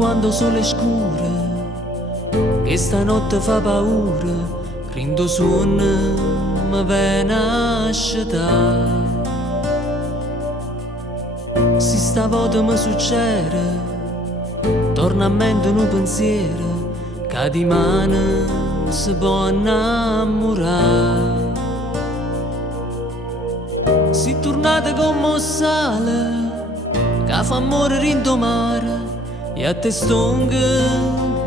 quando il sole è scuro, che stanotte fa paura, grindo suono mi viene a sciatare. Se stavolta mi succede, torna a mente un pensiero, che di mano si può innamorare. Si tornate come sale, che fa morire in mare, e a te stonga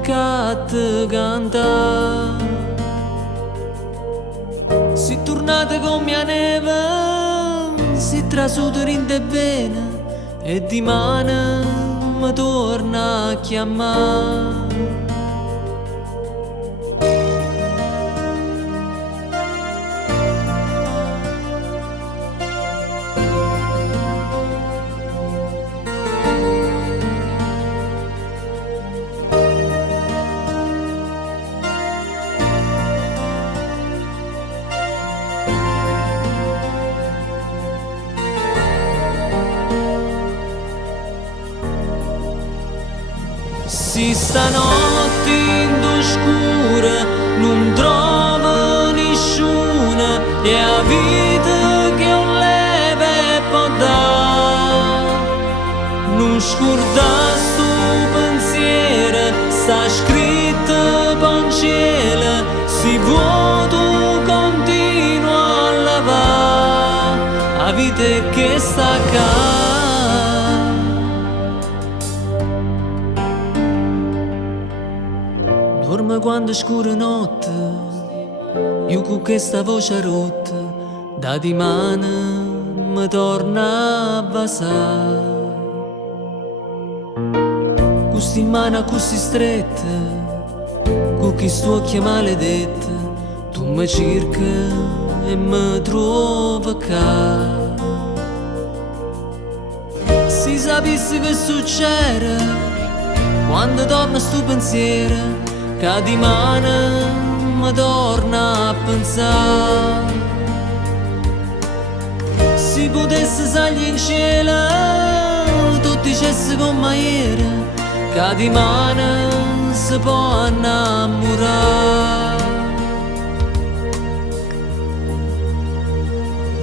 che te canta. Si tornate come la neve, si trasuta in te vena, e di mano mi torna a chiamare. Si stanotte in oscura non trovo nessuno, e la vita che ho leve può dare. Non scordare sto pensiero, sta scritto per cielo, si vuoto continua a lavare, la vita che sta acá. Dormo quando è scura notte, io con questa voce rotta, da di mano mi torna a basare. Questa mano così stretta, con questi occhi maledetti, tu mi cerchi e mi trovi qua. Si sapesse che succede, quando torna sto pensiero, che di mano mi torna a pensare. Se potesse salire in cielo, tu dicessi come ieri, che di mano si può innamorare.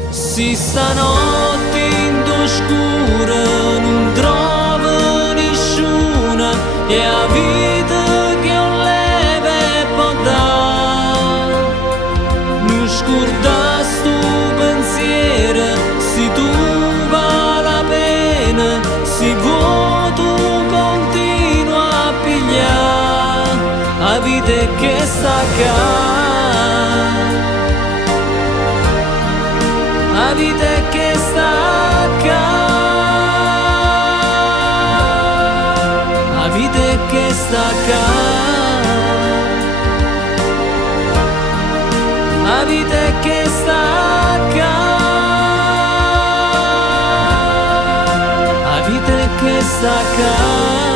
Se stanotte in oscura non trovo nessuno, e la vita che ho scordare sto pensiero, si tu vale la pena, si vuoto continua a pigliare, la vita che sta acá, la vita che sta acá, la vita che sta acá. La vita che sta acá, la vita che sta acá.